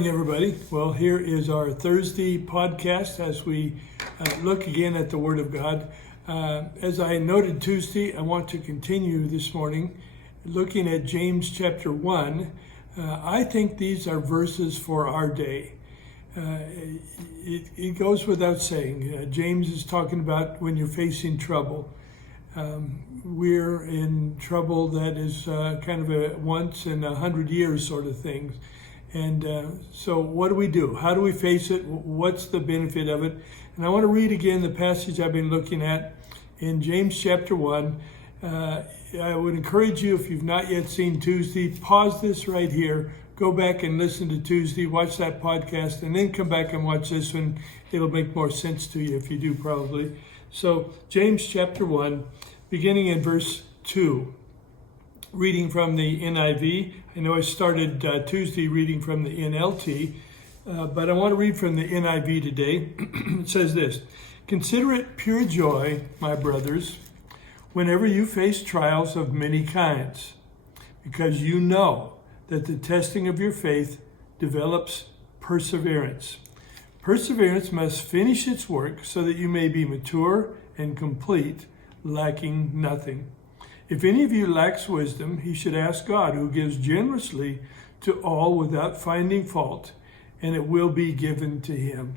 morning, everybody. Well, here is our Thursday podcast as we look again at the Word of God. As I noted Tuesday, I want to continue this morning looking at James chapter 1. I think these are verses for our day. It goes without saying. James is talking about when you're facing trouble. We're in trouble that is kind of a once in 100 years sort of thing. And so what do? How do we face it? What's the benefit of it? And I want to read again the passage I've been looking at in James chapter 1. I would encourage you, if you've not yet seen Tuesday, pause this right here, go back and listen to Tuesday, watch that podcast, and then come back and watch this one. It'll make more sense to you if you do, probably. So James chapter 1, beginning in verse 2. Reading from the NIV. I know I started Tuesday reading from the NLT, but I want to read from the NIV today. It says this: "Consider it pure joy, my brothers, whenever you face trials of many kinds, because you know that the testing of your faith develops perseverance. Perseverance must finish its work so that you may be mature and complete, lacking nothing. If any of you lacks wisdom, he should ask God, who gives generously to all without finding fault, and it will be given to him."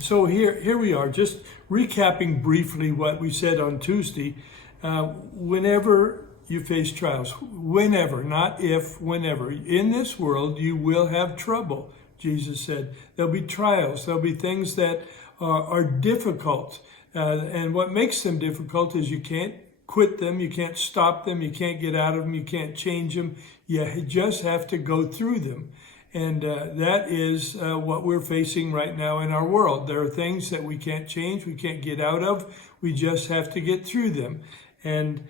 So here we are, just recapping briefly what we said on Tuesday. Whenever you face trials, whenever, not if, whenever. In this world, you will have trouble, Jesus said. There'll be trials. There'll be things that are difficult. And what makes them difficult is you can't quit them, you can't stop them, you can't get out of them, you can't change them. You just have to go through them. And that is what we're facing right now in our world. There are things that we can't change, we can't get out of. We just have to get through them. And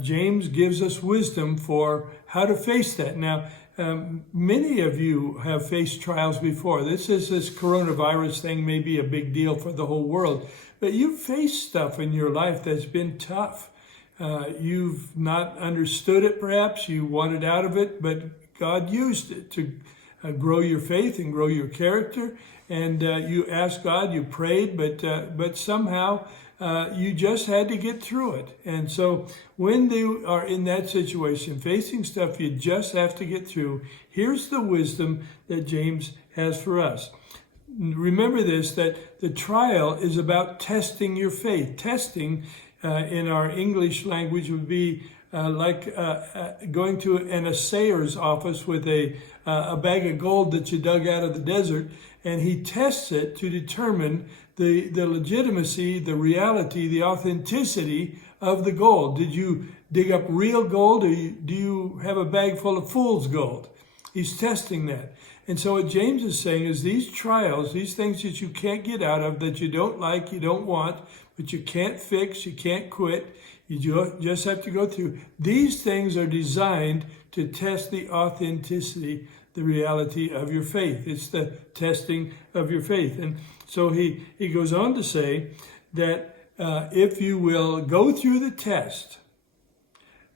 James gives us wisdom for how to face that. Now, many of you have faced trials before. This coronavirus thing may be a big deal for the whole world, but you've faced stuff in your life that's been tough. You've not understood it, perhaps. You wanted out of it, but God used it to grow your faith and grow your character. And you asked God, you prayed, but somehow you just had to get through it. And so when you are in that situation, facing stuff you just have to get through, here's the wisdom that James has for us. Remember this, that the trial is about testing your faith. Testing in our English language would be like going to an assayer's office with a bag of gold that you dug out of the desert, and he tests it to determine the legitimacy, the reality, the authenticity of the gold. Did you dig up real gold, or do you have a bag full of fool's gold? He's testing that. And so what James is saying is these trials, these things that you can't get out of, that you don't like, you don't want, but you can't fix, you can't quit, you just have to go through. These things are designed to test the authenticity, the reality of your faith. It's the testing of your faith. And so he goes on to say that if you will go through the test,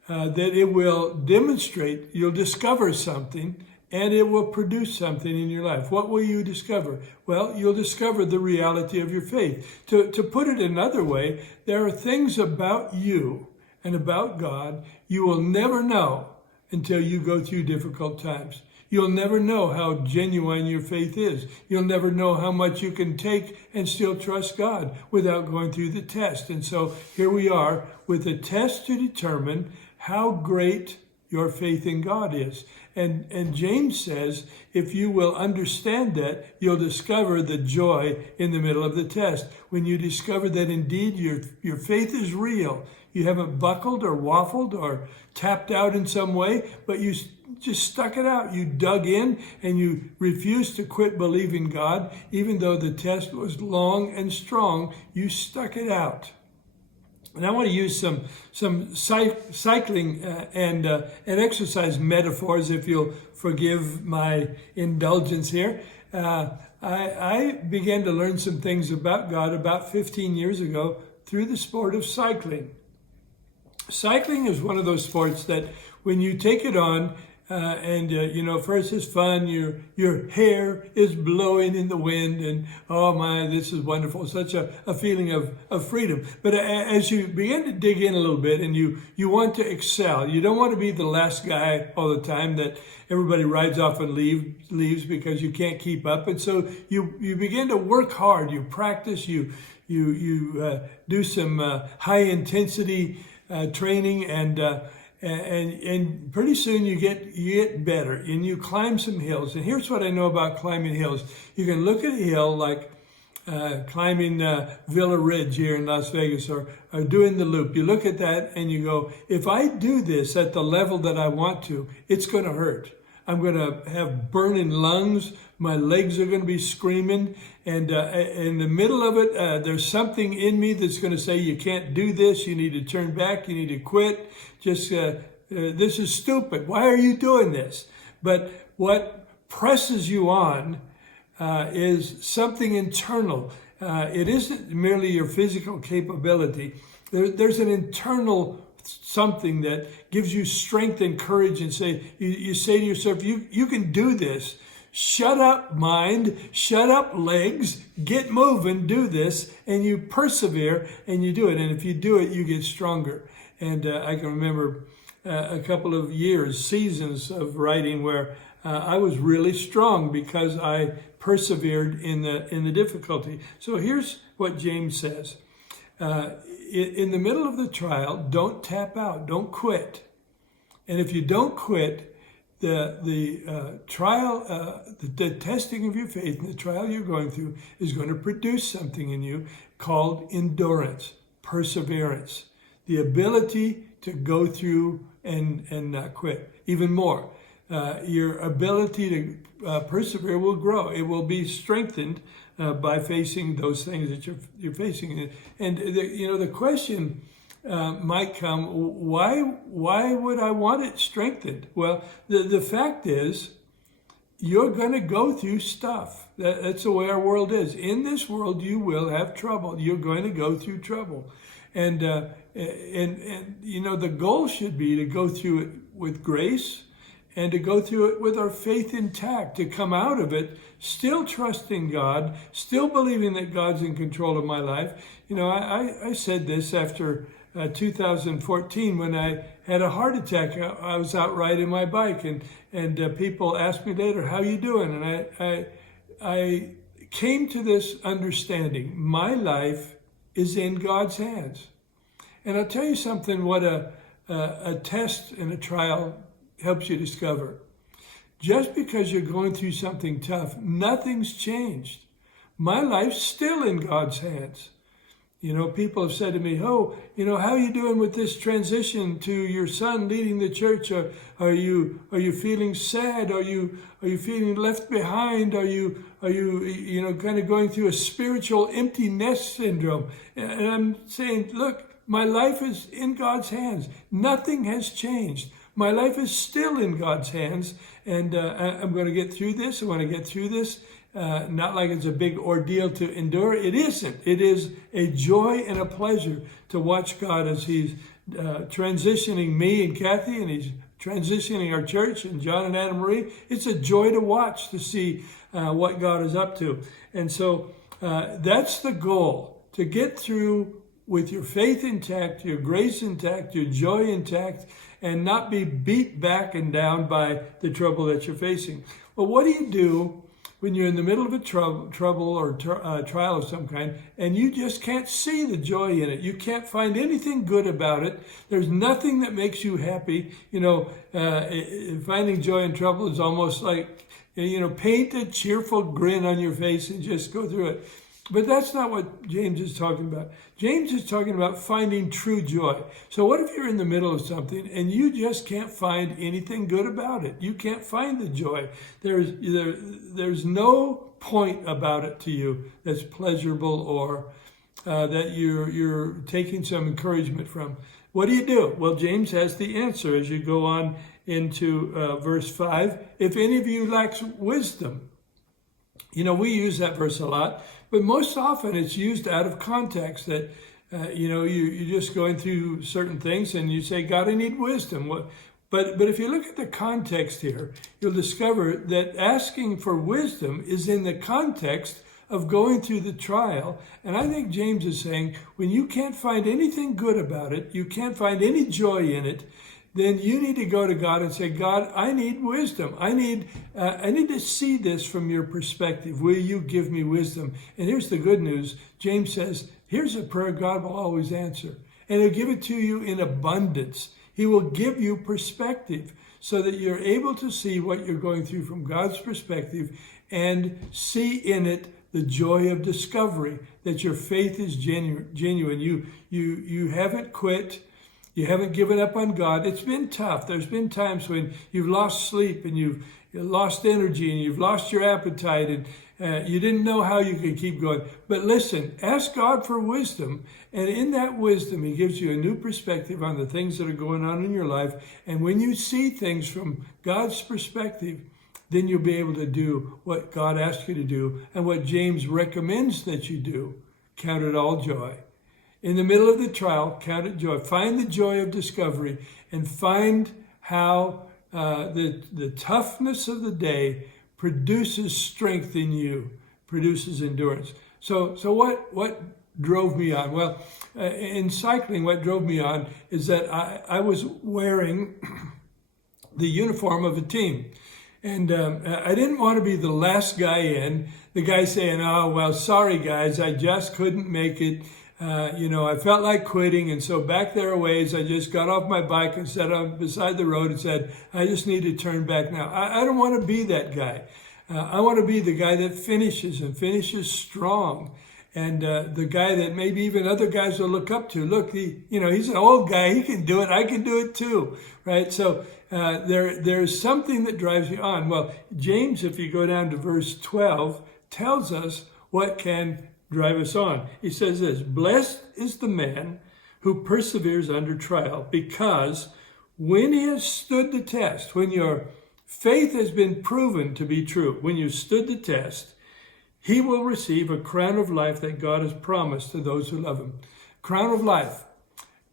that it will demonstrate, you'll discover something, and it will produce something in your life. What will you discover? Well, you'll discover the reality of your faith. To put it another way, there are things about you and about God you will never know until you go through difficult times. You'll never know how genuine your faith is. You'll never know how much you can take and still trust God without going through the test. And so here we are with a test to determine how great your faith in God is. And James says, if you will understand that, you'll discover the joy in the middle of the test. When you discover that indeed your faith is real, you haven't buckled or waffled or tapped out in some way, but you just stuck it out. You dug in and you refused to quit believing God. Even though the test was long and strong, you stuck it out. And I want to use some cycling and exercise metaphors, if you'll forgive my indulgence here. I began to learn some things about God about 15 years ago through the sport of cycling. Cycling is one of those sports that when you take it on, First it's fun. Your hair is blowing in the wind, and oh my, this is wonderful. Such a feeling of freedom. But as you begin to dig in a little bit, and you want to excel, you don't want to be the last guy all the time that everybody rides off and leaves because you can't keep up. And so you begin to work hard. You practice. You do some high intensity training, and pretty soon you get better, and you climb some hills. And here's what I know about climbing hills. You can look at a hill like climbing Villa Ridge here in Las Vegas, or doing the loop. You look at that and you go, if I do this at the level that I want to, it's going to hurt. I'm going to have burning lungs. My legs are going to be screaming. And in the middle of it, there's something in me that's going to say, you can't do this. You need to turn back. You need to quit. This is stupid. Why are you doing this? But what presses you on is something internal. It isn't merely your physical capability. There's an internal something that gives you strength and courage, and you say to yourself, you can do this. Shut up, mind. Shut up, legs. Get moving. Do this. And you persevere and you do it. And if you do it, you get stronger. And I can remember a couple of seasons of writing where I was really strong because I persevered in the difficulty. So here's what James says. In the middle of the trial, don't tap out. Don't quit. And if you don't quit, the trial, the testing of your faith and the trial you're going through is going to produce something in you called endurance, perseverance, the ability to go through and not quit. Even more, your ability to persevere will grow. It will be strengthened by facing those things that you're facing. And the question might come, why would I want it strengthened? Well, the fact is, you're going to go through stuff. That's the way our world is. In this world, you will have trouble. You're going to go through trouble. And the goal should be to go through it with grace and to go through it with our faith intact, to come out of it still trusting God, still believing that God's in control of my life. I said this after 2014 when I had a heart attack. I was out riding my bike, and people asked me later, how you doing? And I came to this understanding. My life is in God's hands. And I'll tell you something, what a test and a trial helps you discover. Just because you're going through something tough, nothing's changed. My life's still in God's hands. People have said to me, how are you doing with this transition to your son leading the church? Are you feeling sad? Are you feeling left behind? Are you kind of going through a spiritual empty nest syndrome? And I'm saying, look, my life is in God's hands. Nothing has changed. My life is still in God's hands, and I'm going to get through this. I want to get through this. Not like it's a big ordeal to endure. It isn't. It is a joy and a pleasure to watch God as He's transitioning me and Kathy, and He's transitioning our church and John and Anna Marie. It's a joy to watch, to see what God is up to. And so that's the goal, to get through with your faith intact, your grace intact, your joy intact, and not be beat back and down by the trouble that you're facing. Well, what do you do when you're in the middle of a trouble or trial of some kind, and you just can't see the joy in it? You can't find anything good about it. There's nothing that makes you happy. Finding joy in trouble is almost like, paint a cheerful grin on your face and just go through it. But that's not what James is talking about. James is talking about finding true joy. So what if you're in the middle of something and you just can't find anything good about it? You can't find the joy. There's no point about it to you that's pleasurable or that you're taking some encouragement from. What do you do? Well, James has the answer as you go on into verse 5. If any of you lacks wisdom. We use that verse a lot. But most often it's used out of context that, you're just going through certain things and you say, God, I need wisdom. But if you look at the context here, you'll discover that asking for wisdom is in the context of going through the trial. And I think James is saying, when you can't find anything good about it, you can't find any joy in it, then you need to go to God and say, God, I need wisdom. I need to see this from your perspective. Will you give me wisdom? And here's the good news. James says, here's a prayer God will always answer. And he'll give it to you in abundance. He will give you perspective so that you're able to see what you're going through from God's perspective and see in it the joy of discovery, that your faith is genuine. You haven't quit. You haven't given up on God. It's been tough. There's been times when you've lost sleep and you've lost energy and you've lost your appetite and you didn't know how you could keep going. But listen, ask God for wisdom. And in that wisdom, he gives you a new perspective on the things that are going on in your life. And when you see things from God's perspective, then you'll be able to do what God asked you to do and what James recommends that you do. Count it all joy. In the middle of the trial, count it joy. Find the joy of discovery and find how the toughness of the day produces strength in you, produces endurance. So what drove me on? Well, in cycling, what drove me on is that I was wearing the uniform of a team. And I didn't want to be the last guy in, the guy saying, oh, well, sorry, guys, I just couldn't make it. I felt like quitting. And so back there a ways, I just got off my bike and sat up beside the road and said, I just need to turn back now. I don't want to be that guy. I want to be the guy that finishes and finishes strong. And the guy that maybe even other guys will look up to. Look, he's an old guy. He can do it. I can do it too, right? So there's something that drives you on. Well, James, if you go down to verse 12, tells us what can drive us on. He says this, blessed is the man who perseveres under trial, because when he has stood the test, when your faith has been proven to be true, when you stood the test, he will receive a crown of life that God has promised to those who love him. Crown of life.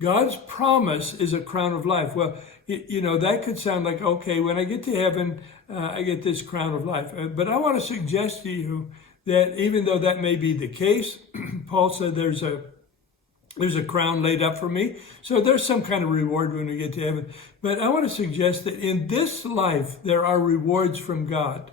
God's promise is a crown of life. Well, that could sound like, okay, when I get to heaven, I get this crown of life. But I want to suggest to you that even though that may be the case, Paul said there's a crown laid up for me. So there's some kind of reward when we get to heaven. But I want to suggest that in this life, there are rewards from God.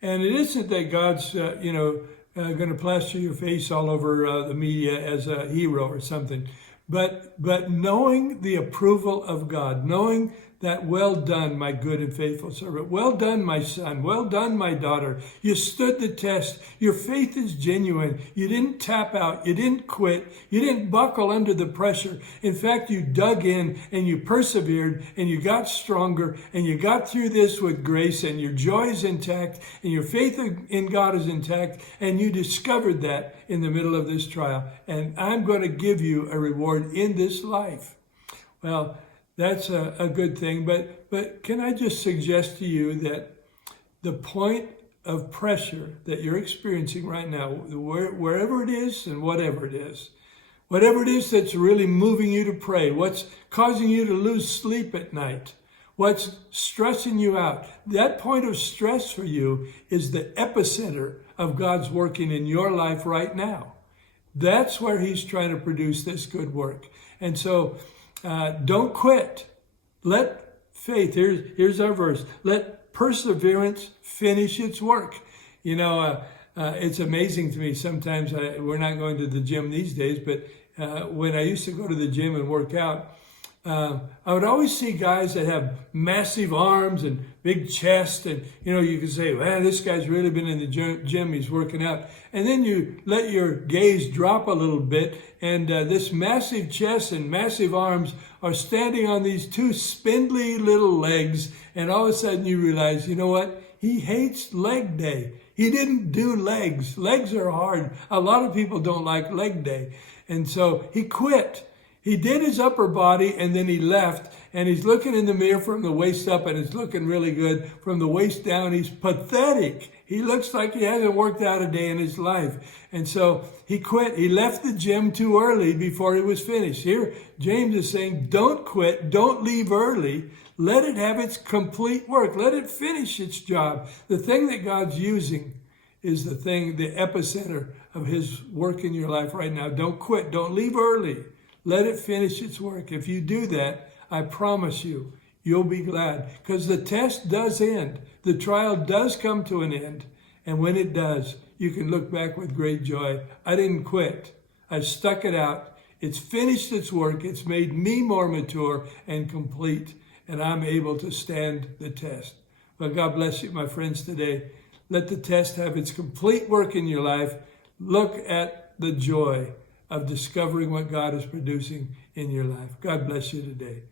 And it isn't that God's, going to plaster your face all over the media as a hero or something. But knowing the approval of God, knowing that well done, my good and faithful servant. Well done, my son. Well done, my daughter. You stood the test. Your faith is genuine. You didn't tap out. You didn't quit. You didn't buckle under the pressure. In fact, you dug in and you persevered and you got stronger and you got through this with grace, and your joy is intact and your faith in God is intact, and you discovered that in the middle of this trial. And I'm going to give you a reward in this life. Well, that's a good thing, but can I just suggest to you that the point of pressure that you're experiencing right now, wherever it is and whatever it is that's really moving you to pray, what's causing you to lose sleep at night, what's stressing you out, that point of stress for you is the epicenter of God's working in your life right now. That's where he's trying to produce this good work. And so don't quit. Let faith, here's our verse, let perseverance finish its work. It's amazing to me sometimes, we're not going to the gym these days, but when I used to go to the gym and work out, I would always see guys that have massive arms and big chest, and you can say, well, this guy's really been in the gym, he's working out. And then you let your gaze drop a little bit, and this massive chest and massive arms are standing on these two spindly little legs, and all of a sudden you realize, you know what? He hates leg day. He didn't do legs. Legs are hard. A lot of people don't like leg day. And so he quit. He did his upper body and then he left, and he's looking in the mirror from the waist up and it's looking really good. From the waist down, he's pathetic. He looks like he hasn't worked out a day in his life. And so he quit. He left the gym too early before he was finished. Here, James is saying, don't quit. Don't leave early. Let it have its complete work. Let it finish its job. The thing that God's using is the epicenter of his work in your life right now. Don't quit. Don't leave early. Let it finish its work. If you do that, I promise you, you'll be glad. Because the test does end. The trial does come to an end. And when it does, you can look back with great joy. I didn't quit. I stuck it out. It's finished its work. It's made me more mature and complete. And I'm able to stand the test. Well, God bless you, my friends, today. Let the test have its complete work in your life. Look at the joy of discovering what God is producing in your life. God bless you today.